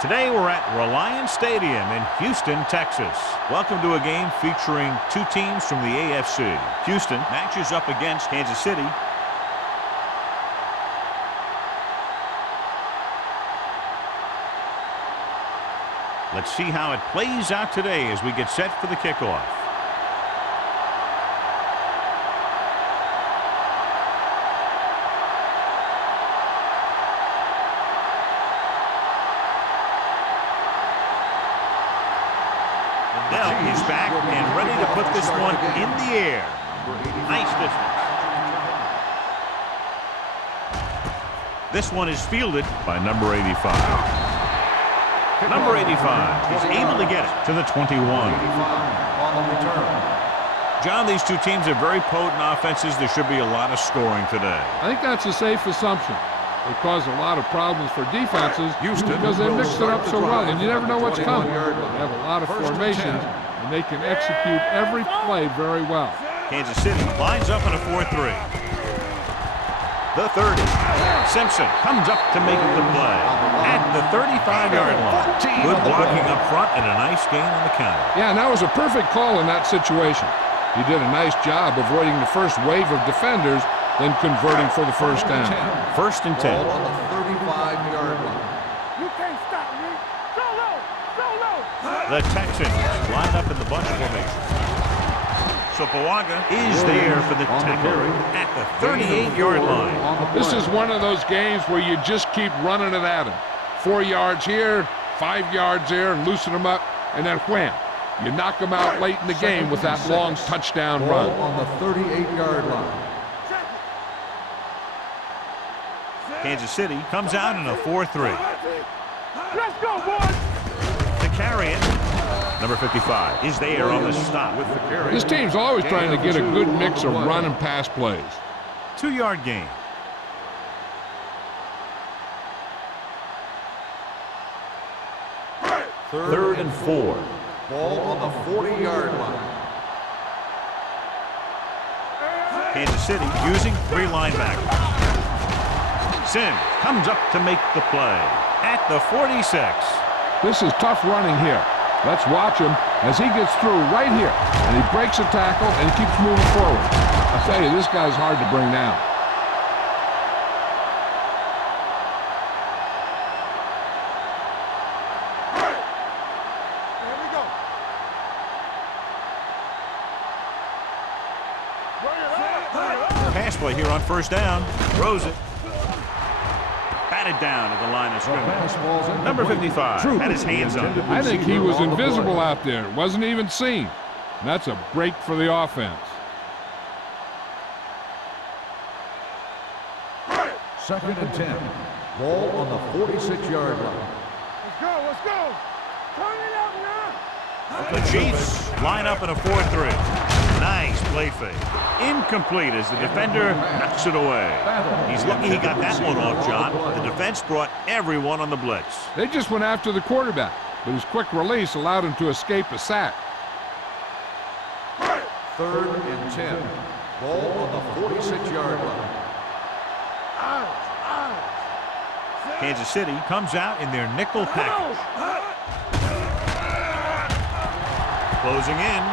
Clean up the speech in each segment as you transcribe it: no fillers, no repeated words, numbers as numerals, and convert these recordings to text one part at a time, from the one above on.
Today we're at Reliance Stadium in Houston, Texas. Welcome to a game featuring two teams from the AFC. Houston matches up against Kansas City. Let's see how it plays out today as we get set for the kickoff. Now he's back and ready to put this one in the air. Nice distance. This one is fielded by number 85. Number 85 is able to get it to the 21. John, these two teams are very potent offenses. There should be a lot of scoring today. I think that's a safe assumption. They cause a lot of problems for defenses because they mix it up so well, and you never know what's coming. They have a lot of formations, and they can execute every play very well. Kansas City lines up in a 4-3. The 30. Simpson comes up to make the play at the 35-yard line. Good blocking up front and a nice gain on the counter. Yeah, and that was a perfect call in that situation. He did a nice job avoiding the first wave of defenders, then converting for the first down. First and 10. On the 35-yard line. You can't stop me. Go low. Go low. The Texans line up in the bunch formation. So Pawaga is there for the tackle at the 38-yard line. This is one of those games where you just keep running it at him. 4 yards here, 5 yards there, and loosen them up, and then wham. You knock them out late in the game with that long touchdown run. On the 38-yard line. Kansas City comes out in a 4-3. Let's go, boys. To carry it, number 55 is there on the stop with the carry. This team's always trying to get a good mix of run and pass plays. 2-yard gain. Third and 4. Ball on the 40-yard line. Kansas City using 3 linebackers. Sim comes up to make the play at the 46. This is tough running here. Let's watch him as he gets through right here. And he breaks a tackle and he keeps moving forward. I tell you, this guy's hard to bring down. Here we go. Pass play here on first down. Throws it. Batted down at the line of scrimmage. Number 55 had his hands on it. I think he was invisible out there. Wasn't even seen. And that's a break for the offense. Second and 10. Ball on the 46-yard line. Let's go. Let's go. Turn it up now. The Chiefs line up in a 4-3. Nice play fake. Incomplete as the defender knocks it away. He's lucky he got that one off, John. The defense brought everyone on the blitz. They just went after the quarterback, but his quick release allowed him to escape a sack. Third and 10. Ball on the 46-yard line. Kansas City comes out in their nickel package. Closing in.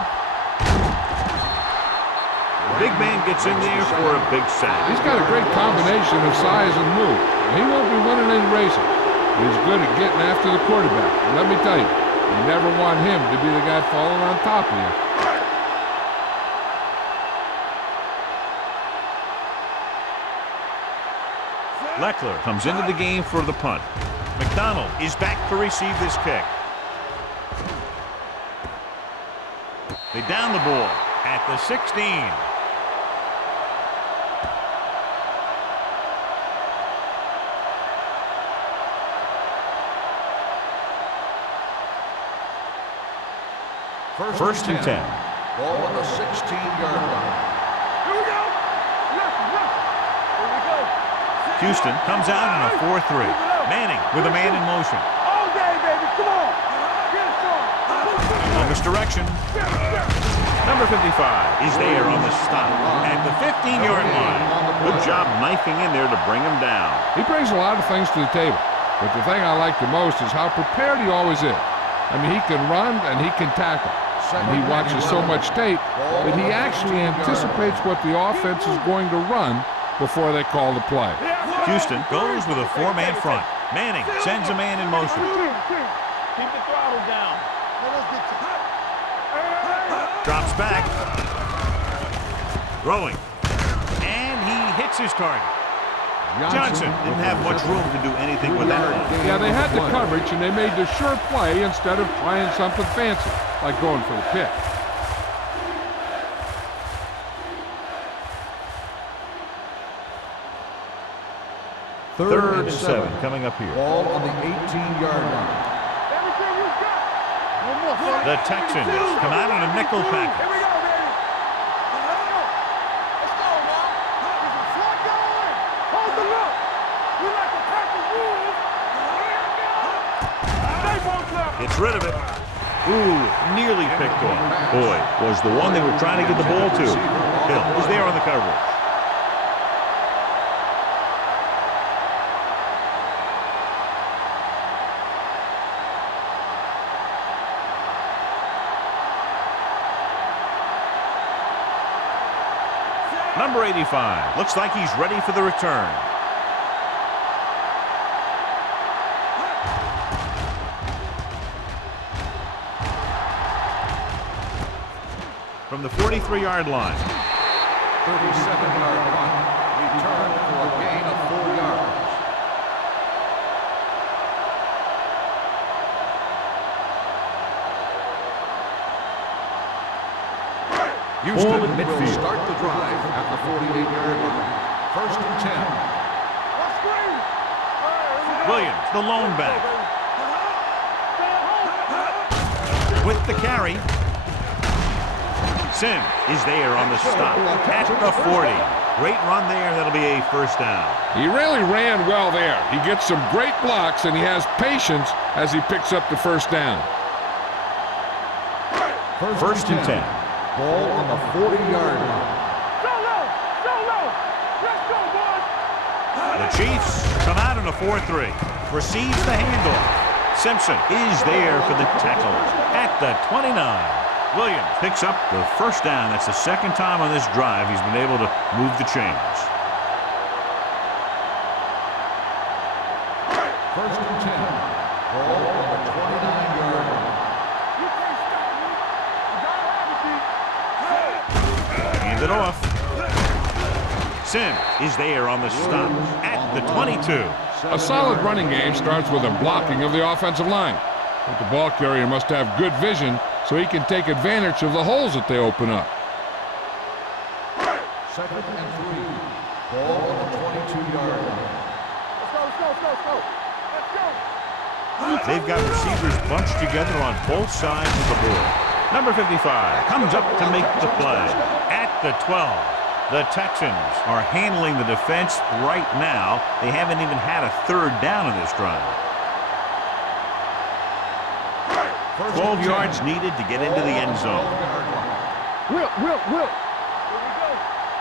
The big man gets in there for a big sack. He's got a great combination of size and move. He won't be winning any races. He's good at getting after the quarterback. And let me tell you, you never want him to be the guy falling on top of you. Leckler comes into the game for the punt. McDonald is back to receive this kick. They down the ball at the 16. First and 10. Ball on the 16-yard line. Here we go. Left. Here we go. Houston comes out in a 4-3. Manning with a man in motion. All day, baby. Come on. Get it on. On misdirection. Number 55 is there on the stop at the 15-yard line. Good job knifing in there to bring him down. He brings a lot of things to the table. But the thing I like the most is how prepared he always is. I mean, he can run and he can tackle. And he watches so much tape that he actually anticipates what the offense is going to run before they call the play. Houston goes with a four-man front. Manning sends a man in motion. Keep the throttle down. Drops back. Throwing. And he hits his target. Johnson didn't have much room to do anything with that one. Yeah, they had the coverage, and they made the sure play instead of trying something fancy, like going for the pick. Third and 7 coming up here. Ball on the 18-yard line. Everything you got. One more, son. The Texans come out in a nickel Here package. we go, baby. Let's go, now. Slot going. Hold the look. We like to pack the rules. Stay both up. Gets rid of it. Ooh, nearly picked off. Boy, was the one they were trying to get the ball to. Hill was there on the coverage. Number 85. Looks like he's ready for the return. From the 43-yard line. 37-yard line. Return for a gain of 4 yards. Houston will start the drive at the 48-yard line. First and 10. Let's screen. Williams, the lone back. With the carry. Sim is there on the stop at the 40. Great run there. That'll be a first down. He really ran well there. He gets some great blocks, and he has patience as he picks up the first down. First and 10. Ball on the 40-yard line. Solo. Let's go, boys. The Chiefs come out in a 4-3. Receives the handoff. Simpson is there for the tackle at the 29. Williams picks up the first down. That's the second time on this drive he's been able to move the chains. First and 10. Ball on the 29-yard line. You can't stop me. You gotta have it, Hand it off. Sim is there on the stop at the 22. A solid running game starts with a blocking of the offensive line. But the ball carrier must have good vision so he can take advantage of the holes that they open up. Second and 3. Ball on the 22-yard line. Let's go. They've got receivers bunched together on both sides of the board. Number 55 comes up to make the play at the 12. The Texans are handling the defense right now. They haven't even had a third down in this drive. 12 yards needed to get into the end zone. Will. Here we go.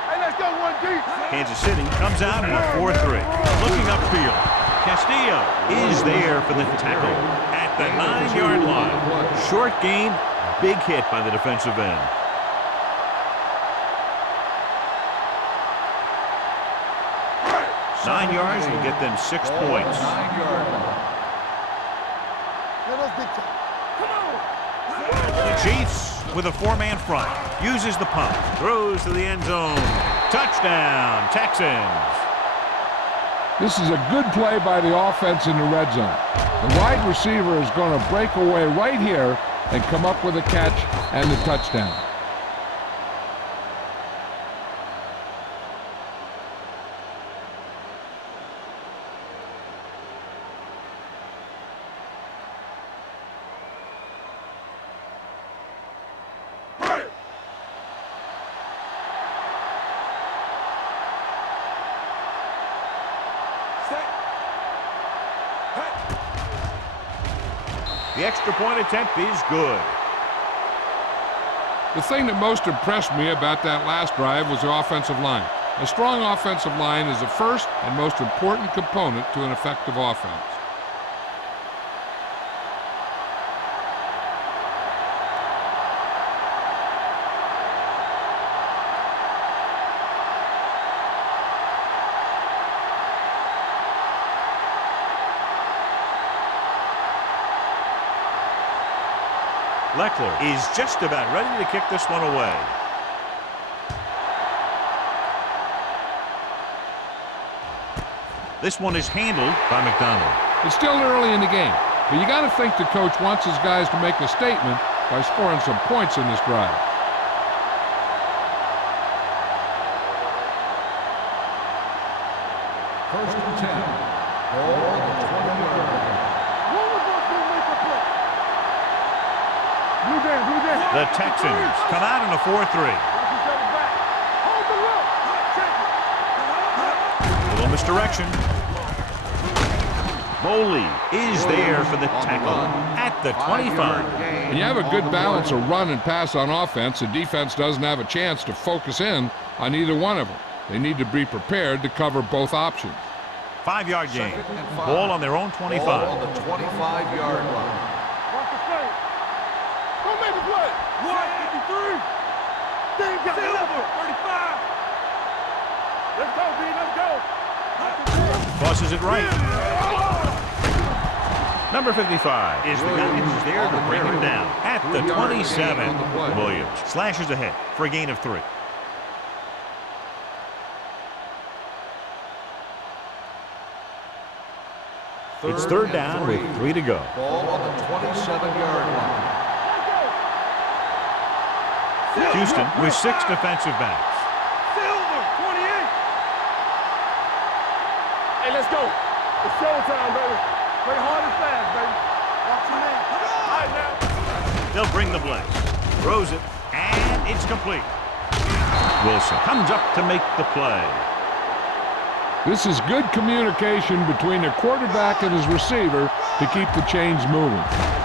Hey, let's go one deep. Kansas City comes out in a 4-3. Looking upfield. Castillo is there for the tackle at the 9-yard line. Short gain, big hit by the defensive end. Nine yards will get them 6 points. 9-yard line. The Chiefs with a four-man front. Uses the punt. Throws to the end zone. Touchdown, Texans. This is a good play by the offense in the red zone. The wide receiver is going to break away right here and come up with a catch and the touchdown. The extra point attempt is good. The thing that most impressed me about that last drive was the offensive line. A strong offensive line is the first and most important component to an effective offense. Leckler is just about ready to kick this one away. This one is handled by McDonald. It's still early in the game, but you got to think the coach wants his guys to make a statement by scoring some points in this drive. First and 10. Ball on the 20-yard line. One of us will make a play. Blue game, blue game. The Texans come out in a 4-3. Watch each other back. Hold the look. Check it. Little misdirection. Boley is there for the tackle at the 25. When you have a good balance of run and pass on offense, the defense doesn't have a chance to focus in on either one of them. They need to be prepared to cover both options. 5-yard gain. Ball on their own 25. Ball on the 25-yard line. Watch the play. Don't make a play. 153. Then you got Silver. 35. Let's go, B. Let's go. Tosses it right. Number 55 is the guy who's there to bring him down at the 27. Williams slashes ahead for a gain of 3. It's third down with 3 to go. Ball on the 27-yard line. Houston with 6 defensive backs. Silver. 28. Hey, let's go. It's showtime, baby. Play hard and fast, baby. Watch your man. All right, now. They'll bring the blitz. Throws it, and it's complete. Wilson comes up to make the play. This is good communication between the quarterback and his receiver to keep the chains moving.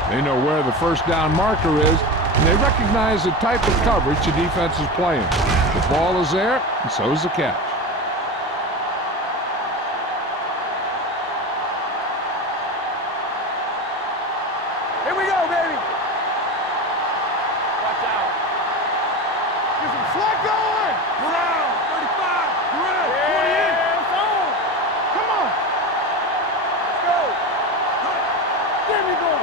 They know where the first down marker is, and they recognize the type of coverage the defense is playing. The ball is there, and so is the catch. Here we go, baby. Watch out. Get some slack going. Brown, 35. Brown, 28. It's on. Come on. Let's go. There we go.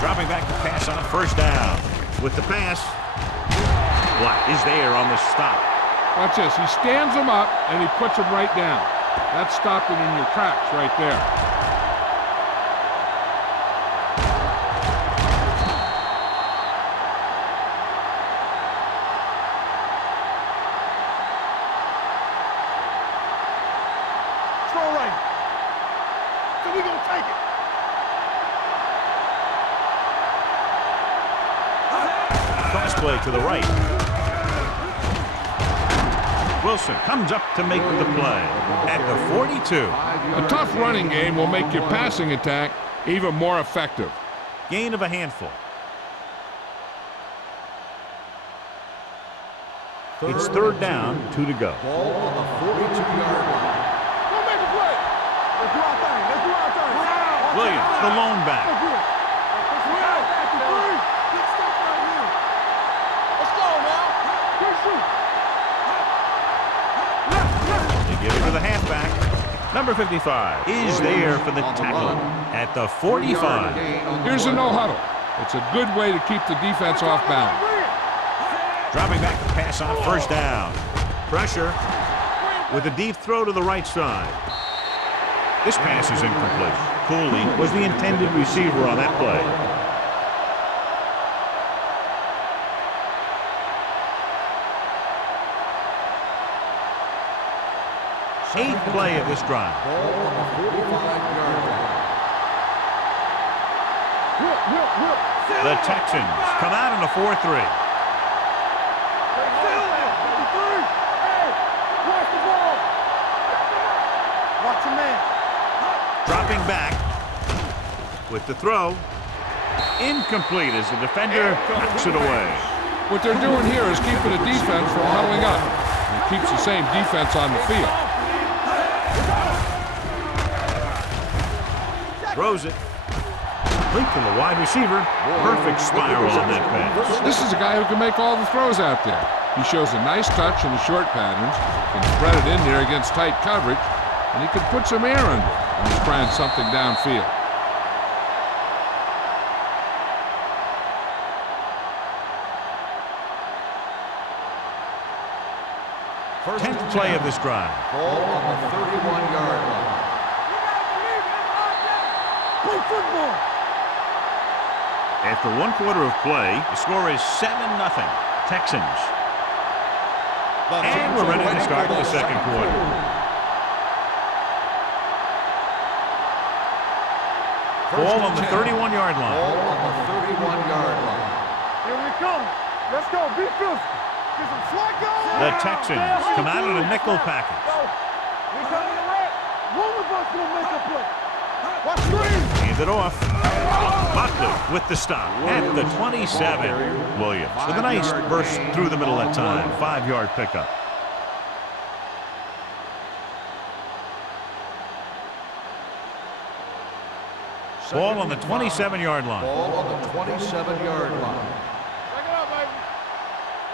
Dropping back to pass on a first down. With the pass, Black is there on the stop. Watch this. He stands him up, and he puts him right down. That's stopping in your tracks right there. Throw right. So we gonna take it. Cross play to the right. Wilson comes up to make the play at the 42. A tough running game will make your passing attack even more effective. Gain of a handful. It's third down, 2 to go. Ball on the 42-yard line. Don't make a play. Let's do our thing. Let's do our thing. Williams, the lone back. Let's go now. Good shoot. They give it to the halfback. Number 55 is there for the tackle at the 45. Here's a no-huddle. It's a good way to keep the defense off balance. Dropping back to pass on first down. Pressure with a deep throw to the right side. This pass is incomplete. Cooley was the intended receiver on that play. Eighth play of this drive. Ball on the 45-yard line. The Texans come out in a 4-3. Watch your man. Dropping back with the throw. Incomplete as the defender knocks it away. What they're doing here is keeping the defense from huddling up. It keeps the same defense on the field. Throws it. Link from the wide receiver. Perfect spiral on that pass. This is a guy who can make all the throws out there. He shows a nice touch in the short patterns, can spread it in there against tight coverage, and he can put some air under it. and he's trying something downfield. First 10th play of this drive. Ball on the 31-yard line. Play football. After 1 quarter of play, the score is 7-0. Texans. And we're ready to start the second quarter. Ball on the 31-yard line. Ball on the 31-yard line. Here we come. Let's go. Be physical. Get some slack going. The Texans come out in a nickel package. We coming to red. One of us will make a play. Watch three. Hand it off. Buckley with the stop at the 27. Williams with a nice burst through the middle that time. 5-yard pickup. Ball on the 27-yard line. Ball on the 27-yard line. Check it out, baby.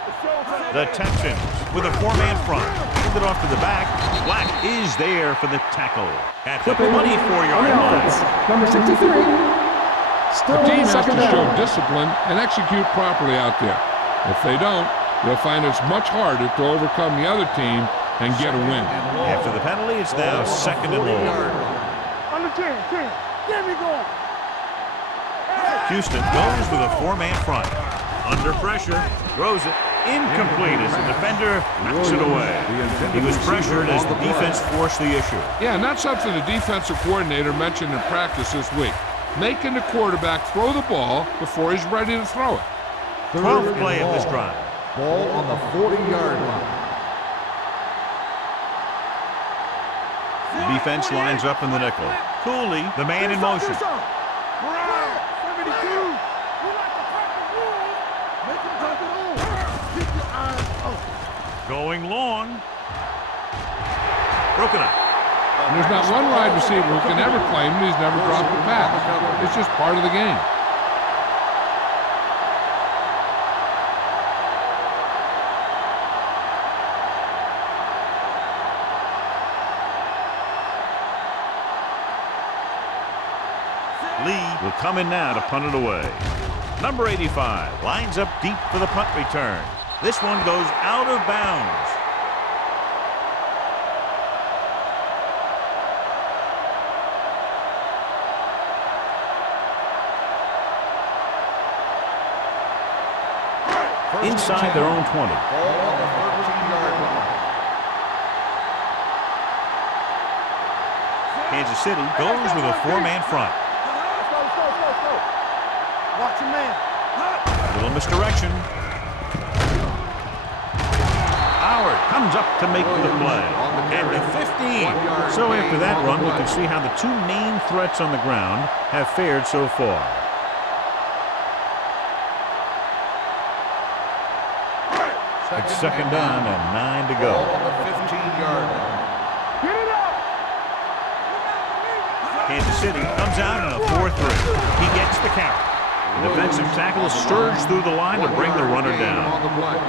It's showtime. The Texans with a 4-man front. Hand it off to the back. Black is there for the tackle at the 24-yard line. Number 63. Still The team has second to down. show discipline and execute properly out there. If they don't, they'll find it's much harder to overcome the other team and get a win. After the penalty, it's now 2nd and long. Under 10. There we go. Houston goes with a 4-man front. Under pressure, throws it. Incomplete as the defender knocks it away. He was pressured as the defense forced the issue. Yeah, and that's something the defensive coordinator mentioned in practice this week. Making the quarterback throw the ball before he's ready to throw it. 12th play of this drive. Ball on the 40-yard line. The defense lines up in the nickel. Cooley, the man in motion. Brown. 72. We like to crack the rules. Make them drop it on. Keep your eyes open. Going long. Broken up. And there's not one wide receiver who can ever claim he's never dropped a pass. It's just part of the game. Lee will come in now to punt it away. Number 85 lines up deep for the punt return. This one goes out of bounds. Inside their own 20. Ball on the 13-yard line. Kansas City goes with a 4-man front. Let's go. Watch your man. A little misdirection. Howard comes up to make the play at the 15. So after that run, we can see how the two main threats on the ground have fared so far. It's 2nd down and 9 to go. Ball on the 15-yard line. Get it up. Kansas City comes out in a 4-3. He gets the count. The defensive tackle surged through the line to bring the runner down. On the play.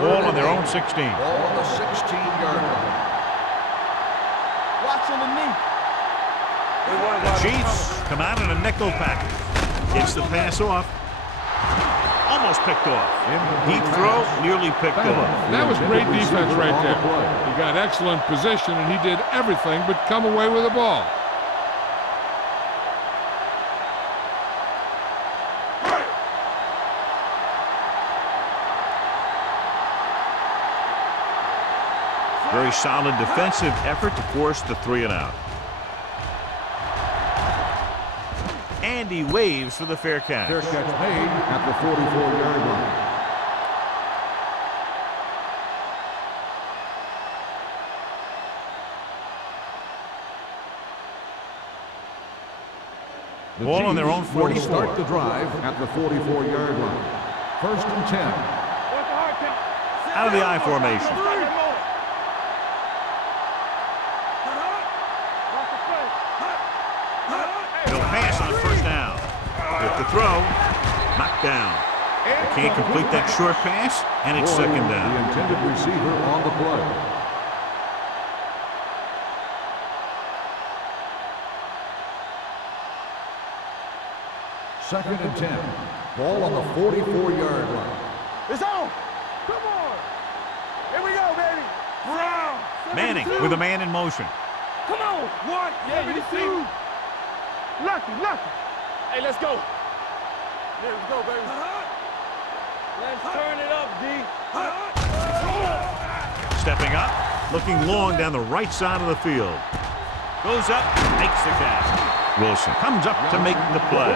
Ball on their own 16. Ball on the 16-yard line. Watch underneath. The Chiefs come out in a nickel package. Gets the pass off. Almost picked off. Deep throw, nearly picked off. That was great defense right there. He got excellent position, and he did everything but come away with the ball. Very solid defensive effort to force the 3-and-out. And he waves for the fair catch. Fair catch made at the 44-yard line. The Ball on their own Chiefs will 44. start the drive at the 44-yard line. 1st and 10. What's the hard count? Out of the I formation. He'll pass on 1st down. With the throw, knocked down. Can't complete that short pass, and it's second down. The intended receiver on the play. Second and 10. Ball on the 44-yard line. It's on. Come on. Here we go, baby. Brown. Manning with a man in motion. Come on. One. Yeah, you see. Lucky. Hey, let's go. Let's go, baby. Let's turn it up, D. Stepping up, looking long down the right side of the field. Goes up, makes the catch. Wilson comes up to make the play.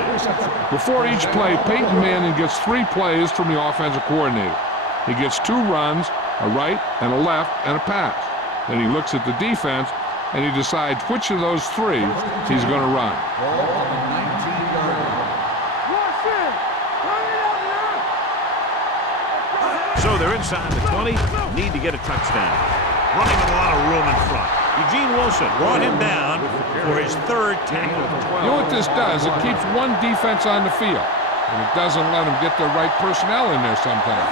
Before each play, Peyton Manning gets 3 plays from the offensive coordinator. He gets 2 runs, a right and a left, and a pass. Then he looks at the defense, and he decides which of those 3 he's going to run. Ball on the 19-yard line. Watch it. Turn it up now. So they're inside the 20, need to get a touchdown. Running with a lot of room in front. Eugene Wilson brought him down for his 3rd tackle. You know what this does? It keeps one defense on the field, and it doesn't let them get the right personnel in there sometimes.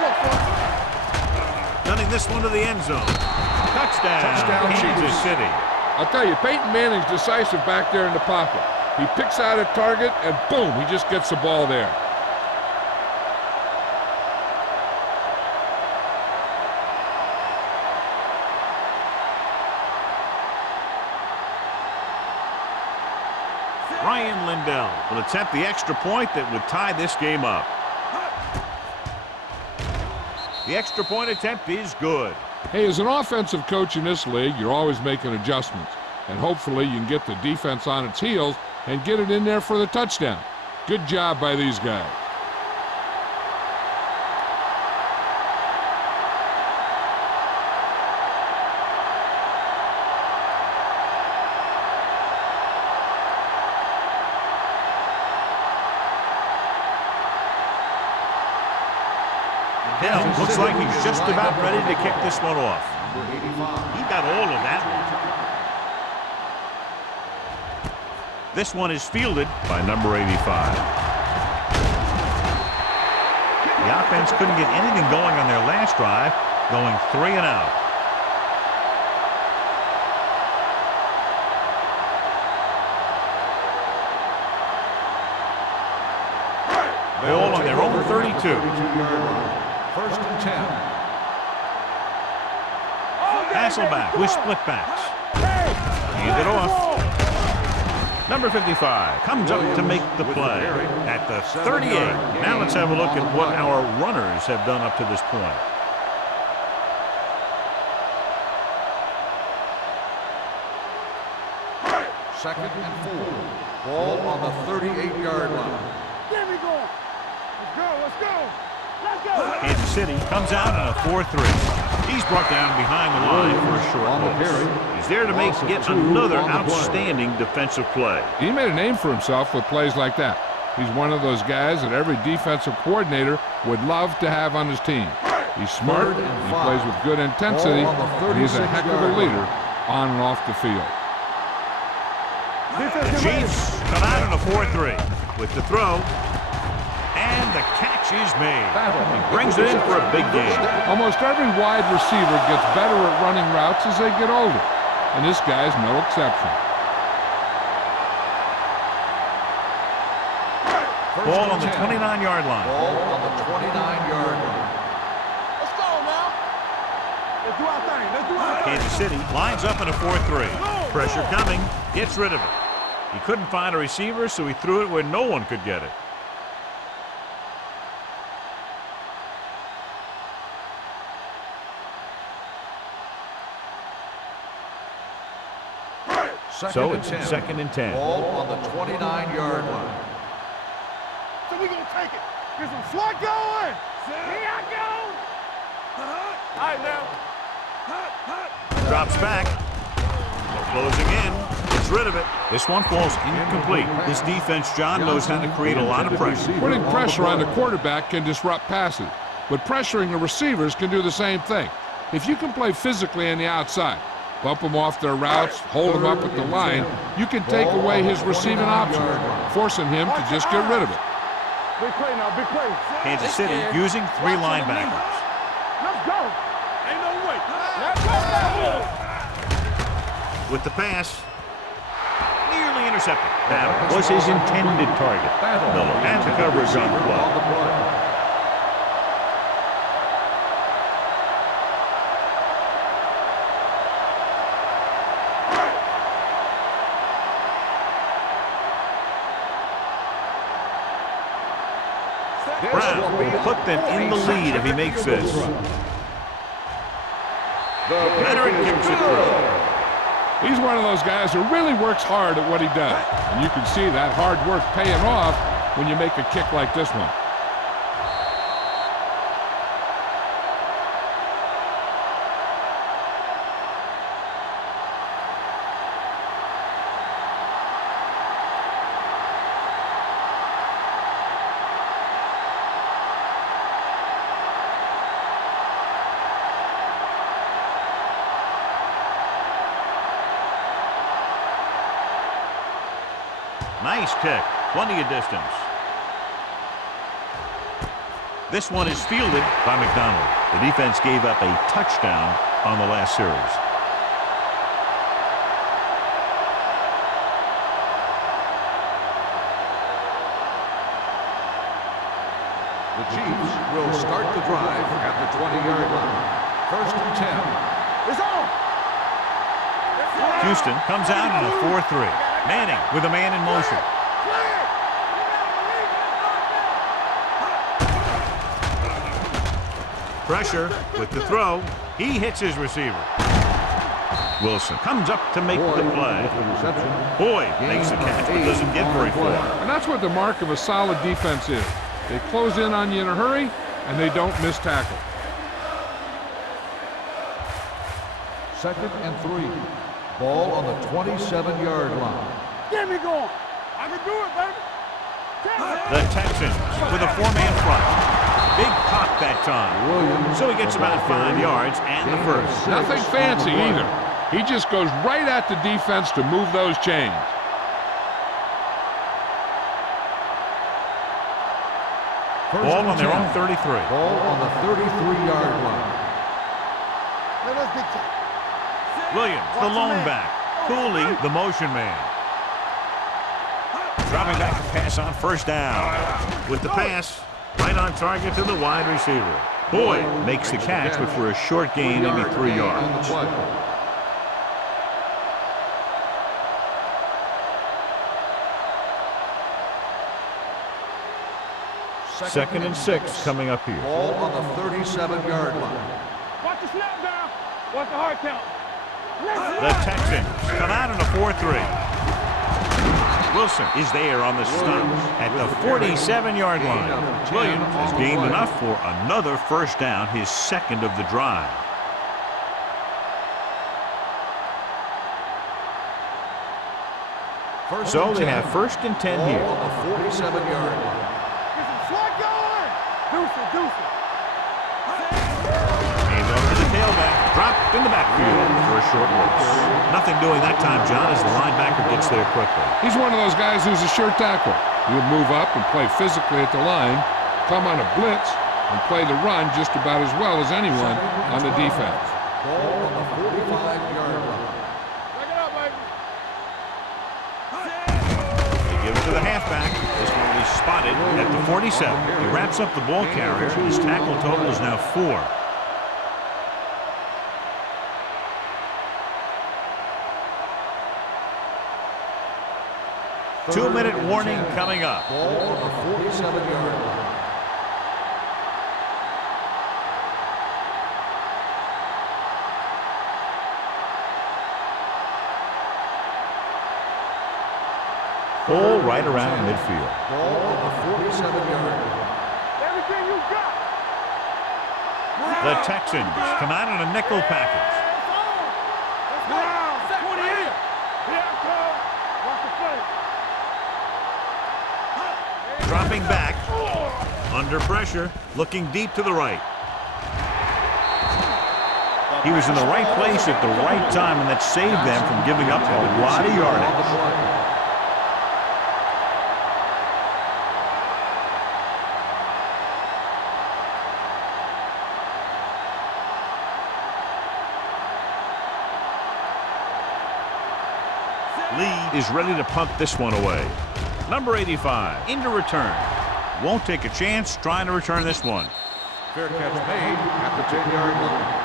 Gunning this one to the end zone. Touchdown, Kansas City. I'll tell you, Peyton Manning's decisive back there in the pocket. He picks out a target, and boom, he just gets the ball there. Ryan Lindell will attempt the extra point that would tie this game up. The extra point attempt is good. Hey, as an offensive coach in this league, you're always making adjustments. And hopefully you can get the defense on its heels and get it in there for the touchdown. Good job by these guys. Hill looks like he's just about ready to kick this one off. He got all of that one. This one is fielded by number 85. The offense couldn't get anything going on their last drive, going 3 and out. They're all on their own 32. First and 10. Hasselback with split backs. Hand it off. Number 55 comes up to make the play at the 38. Now let's have a look at what our runners have done up to this point. Second and 4. Ball on the 38-yard line. There we go. Let's go. Kansas City comes out in a 4-3. He's brought down behind the line for a short loss. He's there to make yet another outstanding defensive play. He made a name for himself with plays like that. He's one of those guys that every defensive coordinator would love to have on his team. He's smart, he plays with good intensity, and he's a heck of a leader on and off the field. The Chiefs come out in a 4-3 with the throw. And the catch is made. He brings it in for a big game. Almost every wide receiver gets better at running routes as they get older, and this guy's no exception. Ball on the 29-yard line. Ball on the 29-yard line. Let's go now. Let's do our thing. Kansas City lines up in a 4-3. Pressure coming, gets rid of it. He couldn't find a receiver, so he threw it where no one could get it. So it's 2nd and 10. Ball on the 29-yard line. So we gonna take it. Get some swat going. Here I go. All right now. Drops back. Closing in. Gets rid of it. This one falls incomplete. This defense, John, knows how to create a lot of pressure. Putting pressure on the quarterback can disrupt passes, but pressuring the receivers can do the same thing. If you can play physically on the outside, bump them off their routes, hold them up at the line, you can take away his receiving options, forcing him to just get rid of it. Big play now, big play. Kansas City using 3 linebackers. Let's go. Ain't no way. Let's go. With the pass, nearly intercepted. That was his intended target. Miller and the coverage on the play. Brown will put them in the lead if he makes this. Leonard kicks it through. He's one of those guys who really works hard at what he does. And you can see that hard work paying off when you make a kick like this one. Nice kick. Plenty of distance. This one is fielded by McDonald. The defense gave up a touchdown on the last series. The Chiefs will start the drive at the 20-yard line. 1st and 10. It's on. Houston comes out in a 4-3. Manning with a man in motion. Pressure with the throw. He hits his receiver. Wilson comes up to make the play. Boyd makes the catch, but doesn't get very far. And that's what the mark of a solid defense is. They close in on you in a hurry, and they don't miss tackle. 2nd and 3. Ball on the 27-yard line. Get me going. I can do it, baby. The Texans with a 4-man front. Big pop that time. So he gets about 5 yards and the first. Nothing fancy either. He just goes right at the defense to move those chains. Ball on their own 33. Ball on the 33-yard line. Let us dictate. Williams, the lone back. Cooley, the motion man. Dropping back to pass on 1st down. With the pass, right on target to the wide receiver. Boyd makes the catch, but for a short gain, maybe 3 yards. 2nd and 6 coming up here. Ball on the 37-yard line. Watch the snap down. Watch the hard count. The Texans come out in a 4-3. Wilson is there on the stop at the 47-yard line. Williams has gained enough for another 1st down, his 2nd of the drive. So they have 1st and 10 here. Ball on the 47-yard line. Get some slot going. Deuce it. Hands off to the tailback. Dropped in the backfield for a short loss. Nothing doing that time, John, as the linebacker gets there quickly. He's one of those guys who's a sure tackle. He'll move up and play physically at the line, come on a blitz, and play the run just about as well as anyone on the defense. Ball on the 45-yard line. Back it up, baby. They give it to the halfback. This one will be spotted at the 47. He wraps up the ball carrier. His tackle total is now 4. Two-minute warning coming up. Ball on the 47-yard line. Ball right around midfield. Ball on the 47-yard line. Everything you got. The Texans come out in a nickel package. Let's go. 28. Here I come. Watch the play. Dropping back, under pressure, looking deep to the right. He was in the right place at the right time, and that saved them from giving up a lot of yardage. Lee is ready to punt this one away. Number 85 into return. Won't take a chance trying to return this one. Fair catch made at the 10-yard line.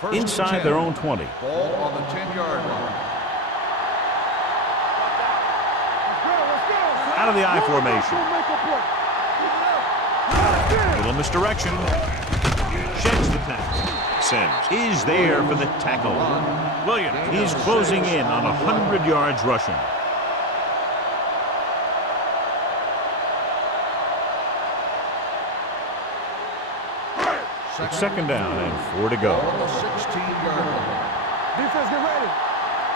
First Inside their own 20. Ball on the 10-yard line. Out of the I formation. Little misdirection. Sheds the pass. Sims is there for the tackle. Williams is closing in on 100 yards rushing. It's second down and 4 to go. On the 16-yard line. Defense, get ready.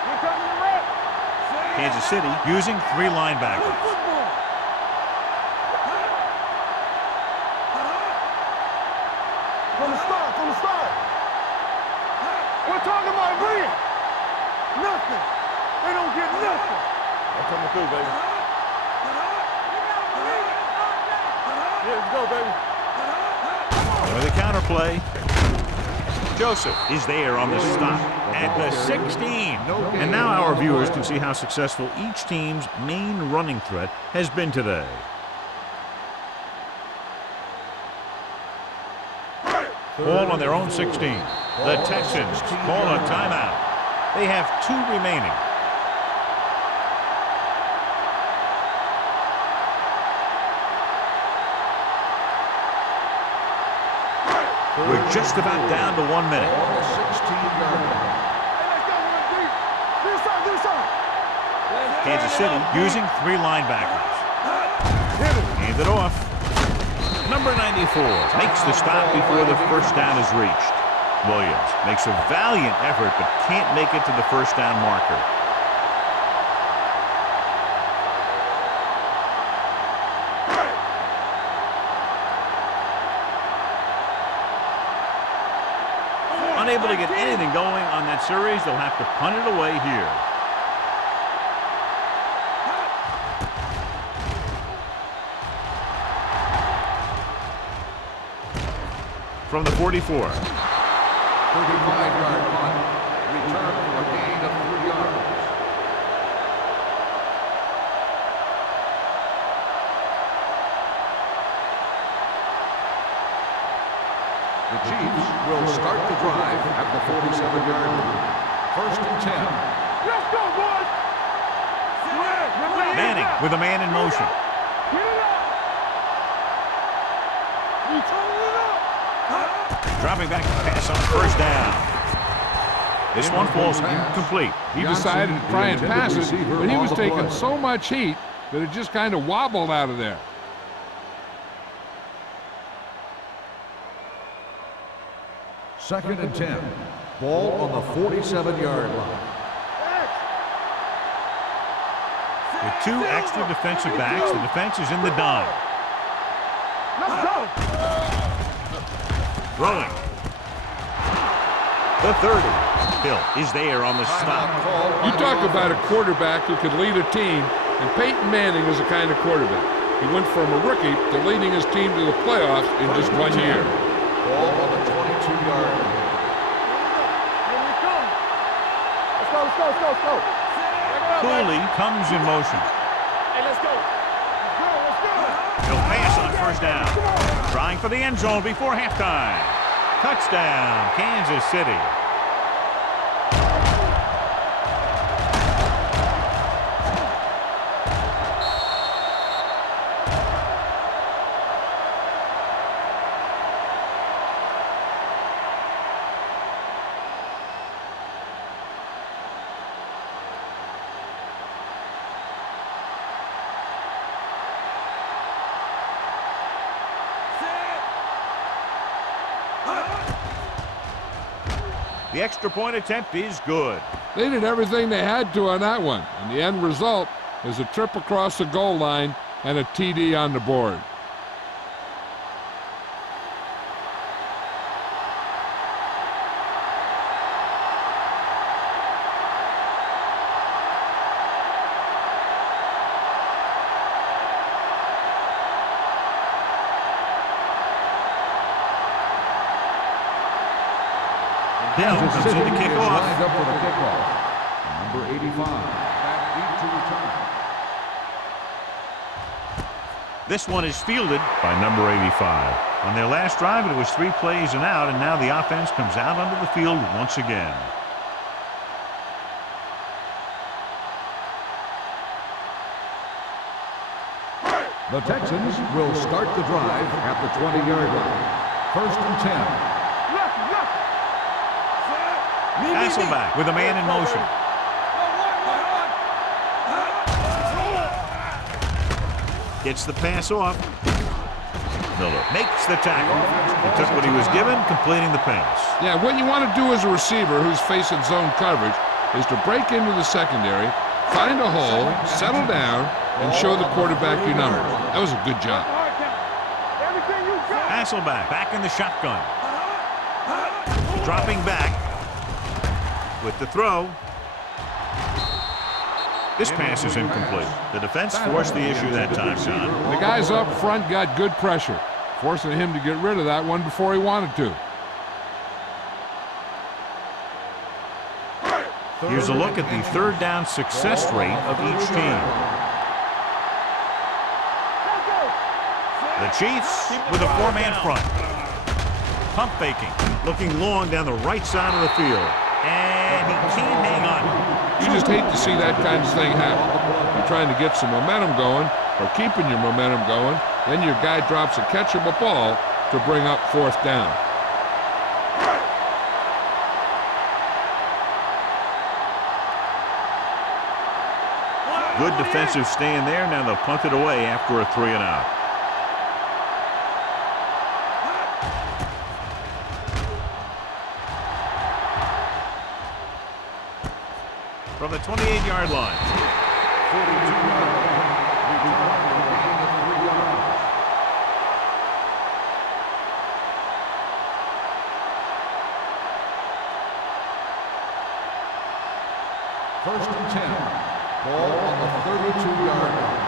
Here coming the red. Kansas City using 3 linebackers. From the start. We're talking about green. Nothing. They don't get nothing. I'm coming through, baby. Yeah, let's go, baby. With a counter play. Joseph is there on the stop at the 16. And now our viewers can see how successful each team's main running threat has been today. Ball on their own 16. The Texans call a timeout. They have 2 remaining. We're just about down to 1 minute. On the 16-yard line. Kansas City using 3 linebackers. Hand it off. Number 94 makes the stop before the first down is reached. Williams makes a valiant effort but can't make it to the first down marker. Unable to get anything going on that series, they'll have to punt it away here. From the 44. 35-yard punt. Return for a gain of 3 yards. The Chiefs will start the drive at the 47-yard line. First and 10. Let's go, boys. Manning with a man in motion. Get it up. You turn it up. Dropping back to pass on first down. This one falls incomplete. He decided to try and pass it, but he was taking so much heat that it just kind of wobbled out of there. Second and 10. Ball on the 47-yard line. With 2 extra defensive backs, the defense is in the dime. Let's go. Throwing. The 30. Hill is there on the stop. You talk about a quarterback who could lead a team, and Peyton Manning is the kind of quarterback. He went from a rookie to leading his team to the playoffs in just 1 year. Ball on the 22-yard line. Here we come. Let's go. Cooley comes in motion. Hey, let's go. Let's go. He'll pass on first down. Trying for the end zone before halftime. Touchdown, Kansas City. The extra point attempt is good. They did everything they had to on that one, and the end result is a trip across the goal line and a TD on the board. Hill Kansas comes City in to kick is off. lined up for the kickoff. Number 85, back deep to return. This one is fielded by number 85. On their last drive, it was 3 plays and out, and now the offense comes out onto the field once again. The Texans will start the drive at the 20-yard line. First and 10. Hasselback with a man in motion. Gets the pass off. Miller makes the tackle. He took what he was given, completing the pass. Yeah, what you want to do as a receiver who's facing zone coverage is to break into the secondary, find a hole, settle down, and show the quarterback your number. That was a good job. Hasselback back in the shotgun. Dropping back with the throw. This pass is incomplete. The defense forced the issue that time, John. The guys up front got good pressure, forcing him to get rid of that one before he wanted to. Here's a look at the third down success rate of each team. The Chiefs with a 4-man front. Pump faking, looking long down the right side of the field. And he can't hang on. You just hate to see that kind of thing happen. You're trying to get some momentum going, or keeping your momentum going, then your guy drops a catchable ball to bring up 4th down. Good defensive stand there. Now they'll punt it away after a 3 and out. From the 28-yard line. 42-yard line. Return for a gain of 3 yards. First and 10. Ball on the 32-yard line.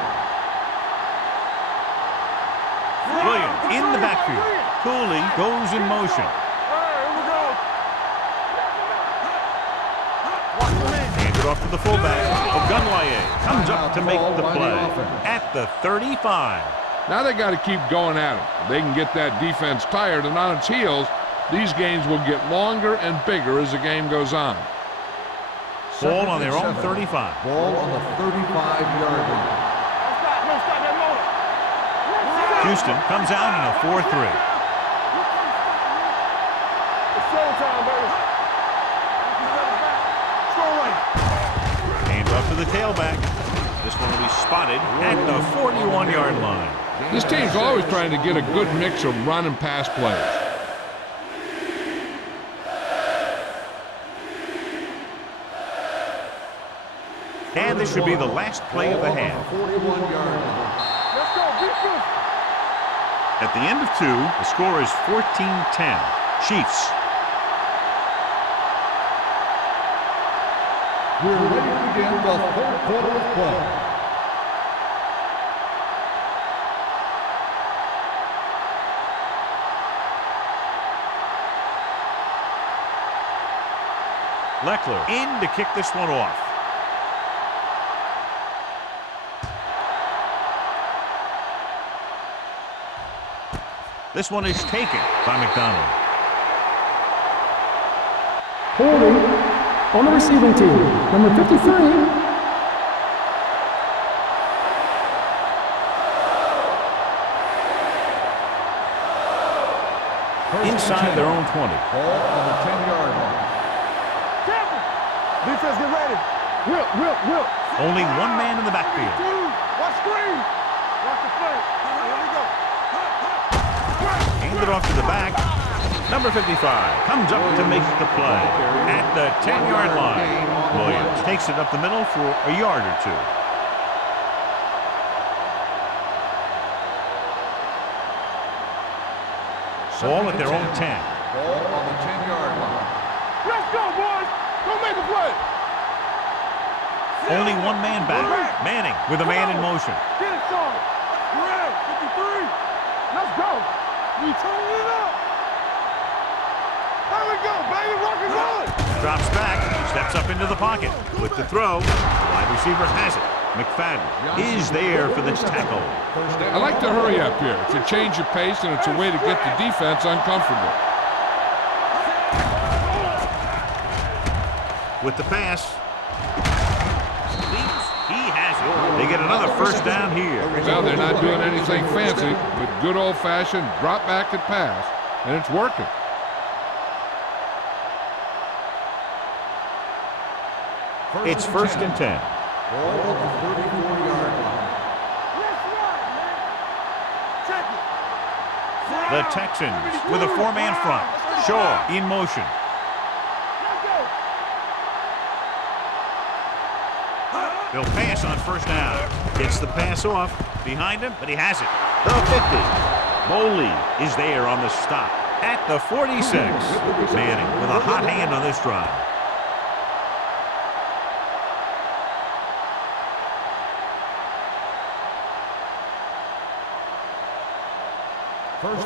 Williams in the backfield. Cooley goes in motion. Hands it off to the fullback. Ogunlaye comes up to make the play at the 35. Now they got to keep going at it. If they can get that defense tired and on its heels, these games will get longer and bigger as the game goes on. Ball on their own 35. Ball on the 35-yard line. Houston comes out in a 4-3. Hands off to the tailback. This one will be spotted at the 41-yard line. This team's always trying to get a good mix of run and pass plays. And this should be the last play of the half. 41-yard line. At the end of 2, the score is 14-10. Chiefs. We're ready to begin the 3rd quarter of play. Leckler in to kick this one off. This one is taken by McDonald. Holding on the receiving team, number 53. Inside their own 20. Ball on the 10-yard line. Defense, get ready. Whip. Only one man in the backfield. Watch screen. Watch the play. Here we go. Hand it off to the back. Number 55 comes up to make the play at the 10-yard line. Williams takes it up the middle for a yard or 2. Ball at their own 10. Ball on the 10-yard line. Let's go, boys. Go make the play. Only one man back. Manning with a man in motion. Get it, Sean. You're right. 53. Let's go. We turning it up. There we go, baby. Rock and roll. Drops back, steps up into the pocket. With the throw, the wide receiver has it. McFadden is there for this tackle. I like to hurry up here. It's a change of pace, and it's a way to get the defense uncomfortable. With the pass. He has it. They get another first down here. Well, they're not doing anything fancy, but good old-fashioned drop back and pass, and it's working. It's first and 10. Ball on the 34-yard line. The Texans with a four-man front. Shaw in motion. They'll pass on first down. Gets the pass off. Behind him, but he has it. The 50. Boley is there on the stop. At the 46. Manning with a hot hand on this drive.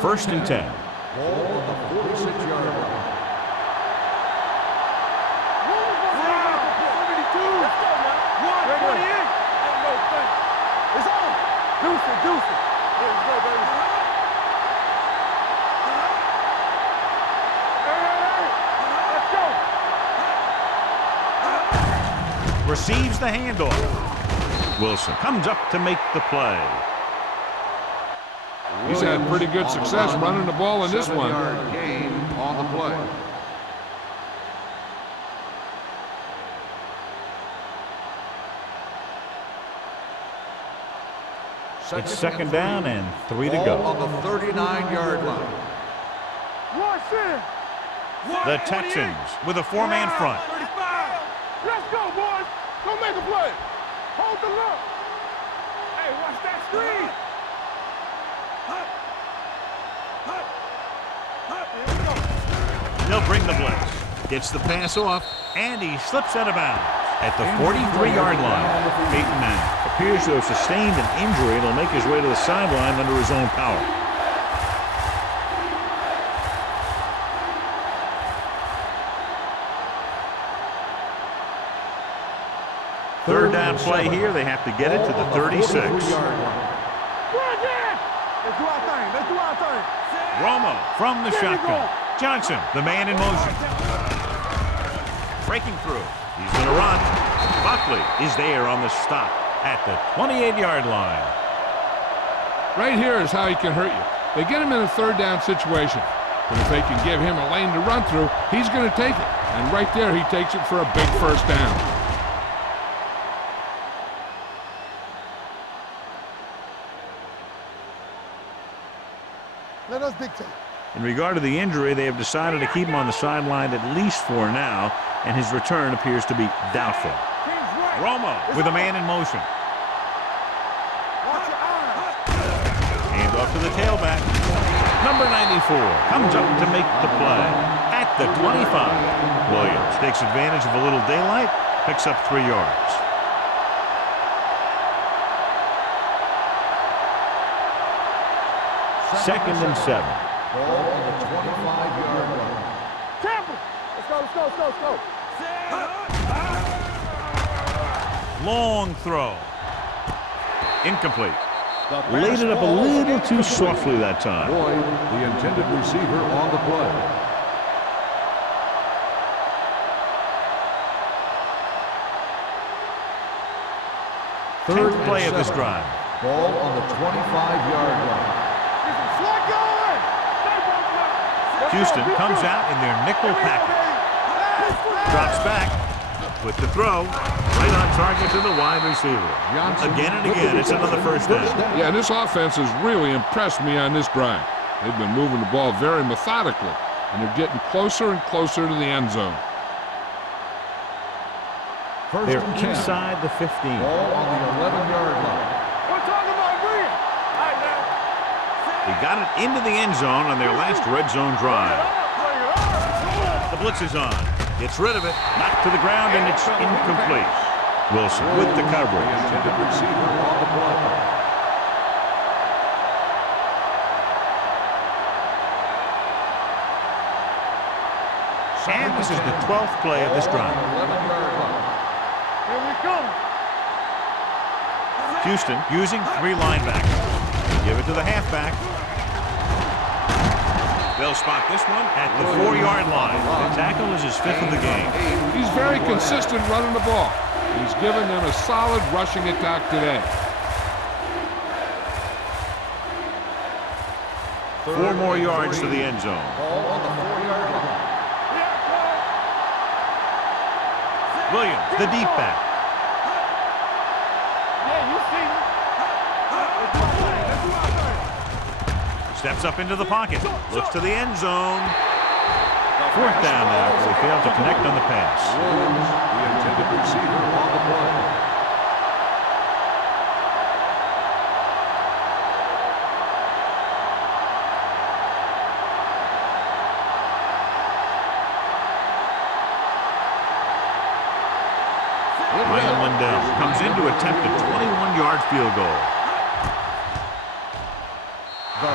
First and 10. Ball on the 46-yard line. Receives the handoff. Wilson comes up to make the play. He's had pretty good success running the ball in this one. 7-yard gain on the play. It's second down and 3 to Ball go. on the 39-yard line. The Texans with a four-man front. Let's go, boys. Go make a play. Hold the look. Hey, watch that screen. They'll bring the blitz. Gets the pass off, and he slips out of bounds at the 43-yard line. Peyton Manning appears to have sustained an injury and will make his way to the sideline under his own power. Third down play here. They have to get it to the 36. Let's do our thing. Let's do our thing. Romo from the shotgun. Johnson, the man in motion. Breaking through. He's going to run. Buckley is there on the stop at the 28-yard line. Right here is how he can hurt you. They get him in a third down situation. But if they can give him a lane to run through, he's going to take it. And right there, he takes it for a big first down. Let us dictate. In regard to the injury, they have decided to keep him on the sideline at least for now, and his return appears to be doubtful. Romo with a man in motion. Watch your eyes. Hand off to the tailback. Number 94 comes up to make the play at the 25. Williams takes advantage of a little daylight, picks up 3 yards. Second and 7. Ball on the 25-yard line. Tampa. Let's go, let's go, let's go, let's go. Long throw. Incomplete. Laid it up a little too softly that time. Boyd, the intended receiver on the play. Third play of this drive. Ball on the 25-yard line. Houston comes out in their nickel package. Drops back with the throw. Right on target to the wide receiver. Again and again, it's another first down. Yeah, this offense has really impressed me on this drive. They've been moving the ball very methodically, and they're getting closer and closer to the end zone. They're inside the 15. Ball on the 11-yard line. We're talking about real. They got it into the end zone on their last red zone drive. The blitz is on. Gets rid of it. Knocked to the ground, and it's incomplete. Wilson with the The coverage. intended receiver on the play. And this is the 12th play of this drive. 11-yard line. Here we come. Houston using 3 linebackers. Give it to the halfback. They'll spot this one at the 4-yard line. The tackle is his 5th of the game. He's very consistent running the ball. He's given them a solid rushing attack today. 4 more yards to the end zone. Ball on the 4-yard line. Williams, the deep back. Yeah, you see me. Steps up into the pocket. Looks to the end zone. 4th down now. They failed to connect on the pass. Williams, the intended receiver on the play. Ryan Lindell comes in to attempt a 21-yard field goal.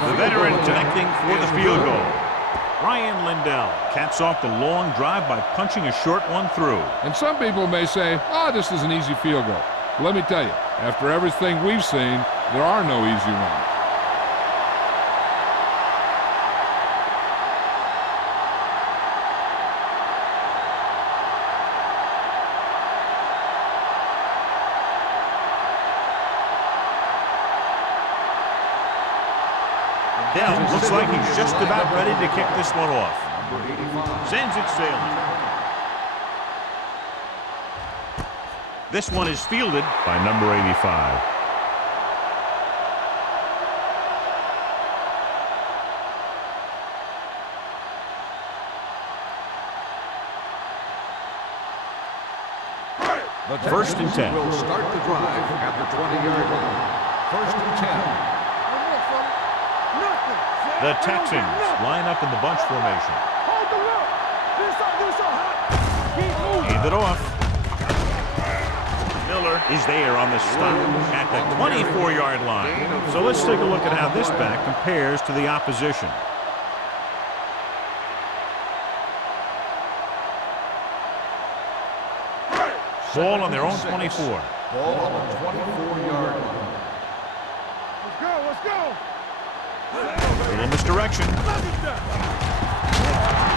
The veteran connecting for the field goal. Ryan Lindell caps off the long drive by punching a short one through. And some people may say, oh, this is an easy field goal. Well, let me tell you, after everything we've seen, there are no easy ones. Lindell looks like he's just about ready to kick this one off. Sends it sailing. This one is fielded by number 85. First and 10. Will start the drive at the 20-yard line. First and 10. The Texans line up in the bunch formation. Hold the look. This up. Hand it off. Miller is there on the stop at the 24-yard line. So let's take a look at how this back compares to the opposition. Ball on their own 24. Ball on the 24-yard line. Let's go. Little misdirection.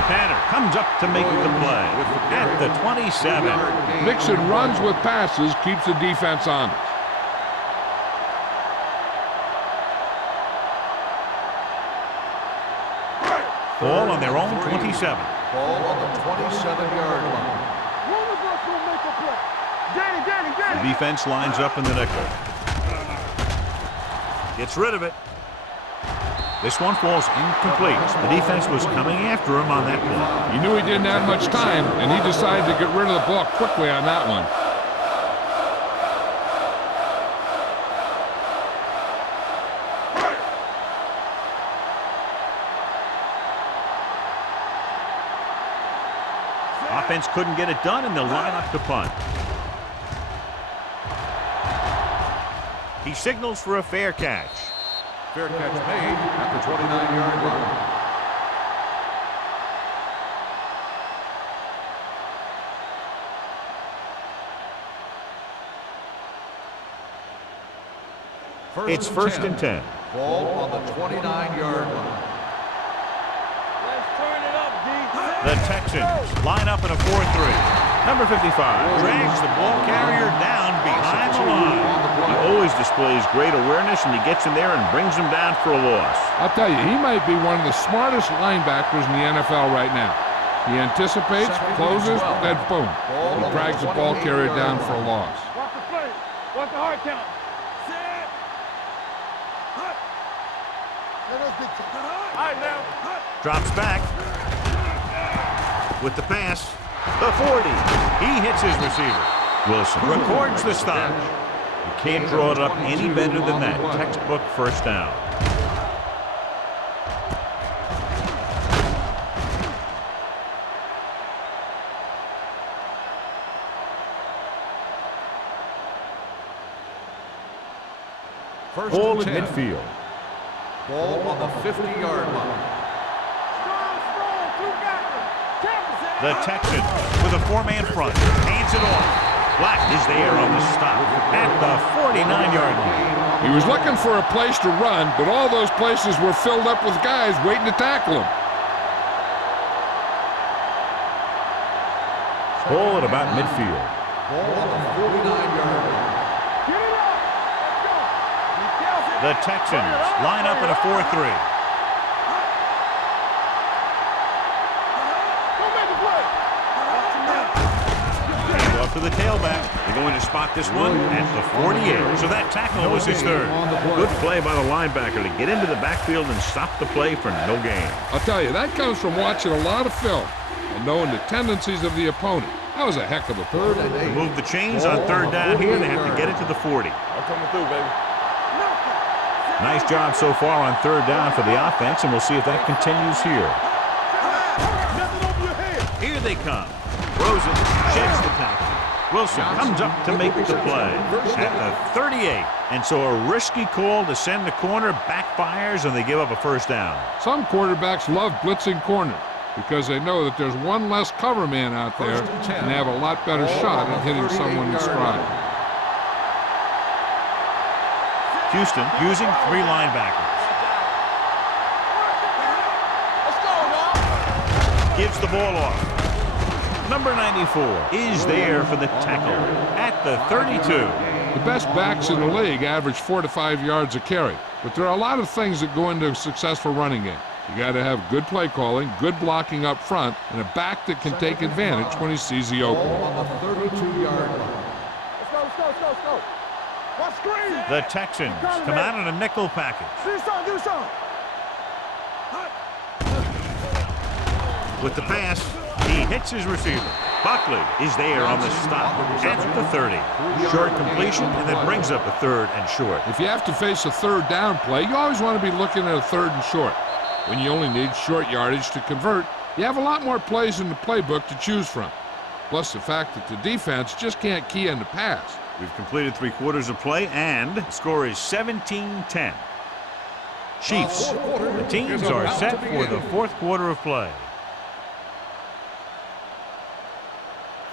Tanner comes up to make the play at the 27. Mixon runs with passes, keeps the defense honest. Ball on their own 27. Ball on the 27-yard line. One of us will make a play. Danny. The defense lines up in the nickel. Gets rid of it. This one falls incomplete. The defense was coming after him on that play. He knew he didn't have much time, and he decided to get rid of the ball quickly on that one. Offense couldn't get it done, and they'll line up to punt. He signals for a fair catch. Fair catch made at the 29-yard line. It's first and 10. Ball on the 29-yard line. Let's turn it up, D. The Texans line up in a 4-3. Number 55 drags the ball carrier down behind the line. He always displays great awareness, and he gets in there and brings him down for a loss. I'll tell you, he might be one of the smartest linebackers in the NFL right now. He anticipates, closes, then boom. He drags the ball carrier down for a loss. Watch the play. Watch the hard count. Set. Hut. All right, now. Drops back with the pass. The 40. He hits his receiver. Wilson records the stop. You can't draw it up any better than that. Textbook first down. Ball at midfield. Ball on the 50-yard line. Strong, two backers. The Texans with a four-man front. Hands it off. Black is there on the stop at the 49-yard line. He was looking for a place to run, but all those places were filled up with guys waiting to tackle him. Ball at about midfield. Ball on the 49-yard line. Get it up. Let's go. The Texans line up in a 4-3. Go make the play. Hand off to the tailback. They're going to spot this one at the 48. So that tackle was his third. Good play by the linebacker to get into the backfield and stop the play for no gain. I'll tell you, that comes from watching a lot of film and knowing the tendencies of the opponent. That was a heck of a play. 3rd and 8. Move the chains on third down here. They have to get it to the 40. I'm coming through, baby. Nice job so far on third down for the offense, and we'll see if that continues here. Nothing over your head. Here they come. Throws it, sheds the tackle. Wilson comes up to make the play at the 38. And so a risky call to send the corner backfires, and they give up a first down. Some quarterbacks love blitzing corners because they know that there's one less cover man out there and they have a lot better shot at hitting someone in stride. Houston using three linebackers. Let's go, y'all. Gives the ball off. Number 94 is there for the tackle at the 32. The best backs in the league average 4 to 5 yards a carry, but there are a lot of things that go into a successful running game. You got to have good play calling, good blocking up front, and a back that can take advantage when he sees the opening. On the 32-yard line. Let's go. Watch screen. The Texans come out in a nickel package. Do something. With the pass, he hits his receiver. Buckley is there on the stop at the 30. Short completion, and that brings up a 3rd and short. If you have to face a third down play, you always want to be looking at a 3rd and short. When you only need short yardage to convert, you have a lot more plays in the playbook to choose from. Plus the fact that the defense just can't key in the pass. We've completed 3 quarters of play, and the score is 17-10. Chiefs, the teams are set for the 4th quarter of play.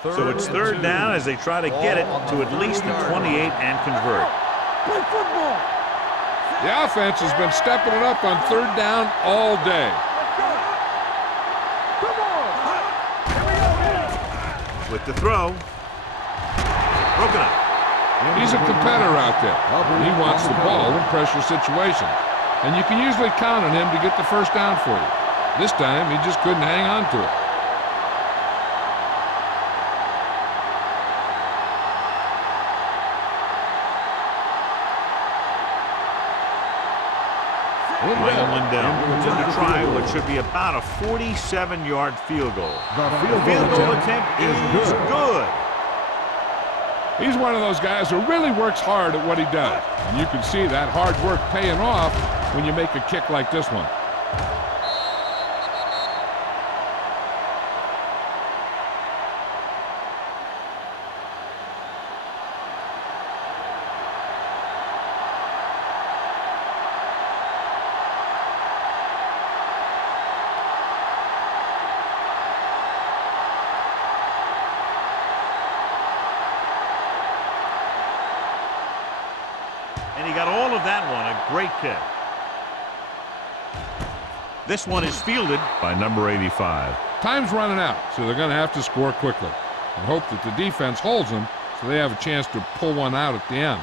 So it's 3rd down as they try to get it to at least the 28 and convert. Play football. The offense has been stepping it up on 3rd down all day. Come on. Here we go. With the throw. Broken up. He's a competitor out there. He wants the ball in pressure situations. And you can usually count on him to get the first down for you. This time, he just couldn't hang on to it. Lindell comes in to try what should be about a 47-yard field goal. The field goal attempt is good. He's one of those guys who really works hard at what he does. And you can see that hard work paying off when you make a kick like this one. And he got all of that one, a great kick. This one is fielded by number 85. Time's running out, so they're going to have to score quickly and hope that the defense holds them so they have a chance to pull one out at the end.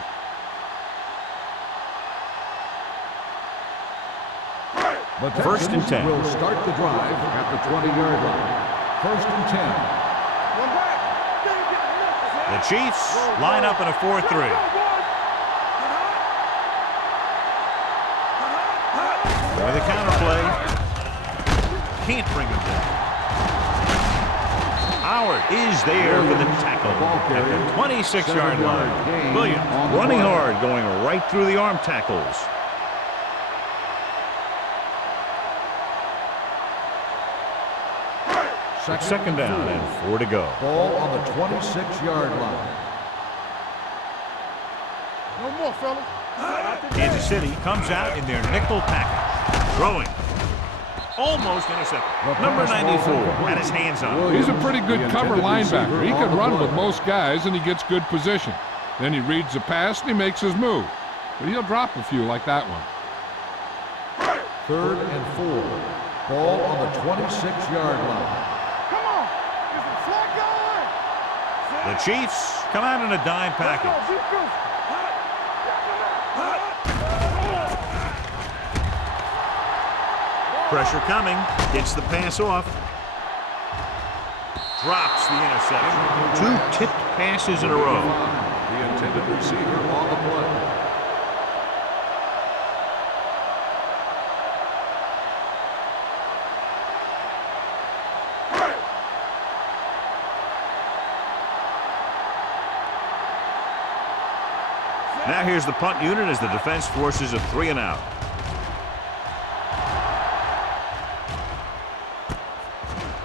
The 1st and 10. will start the drive at the 20-yard line. 1st and 10. One back. The Chiefs line up in a 4-3. With a counterplay, can't bring him down. Howard is there for the tackle at the 26-yard line. Williams running hard, going right through the arm tackles. It's 2nd down and 4 to go. Ball on the 26-yard line. No more, fellas. Kansas City comes out in their nickel package. Throwing. Almost intercepted. Number 94 had his hands on it. He's a pretty good cover linebacker. He can run with most guys, and he gets good position. Then he reads the pass, and he makes his move. But he'll drop a few like that one. 3rd and 4. Ball on the 26-yard line. Come on. Is it flat going? The Chiefs come out in a dime package. Pressure coming. Gets the pass off. Drops the interception. 2 tipped passes in a row. The intended receiver on the play. Now here's the punt unit as the defense forces a 3 and out.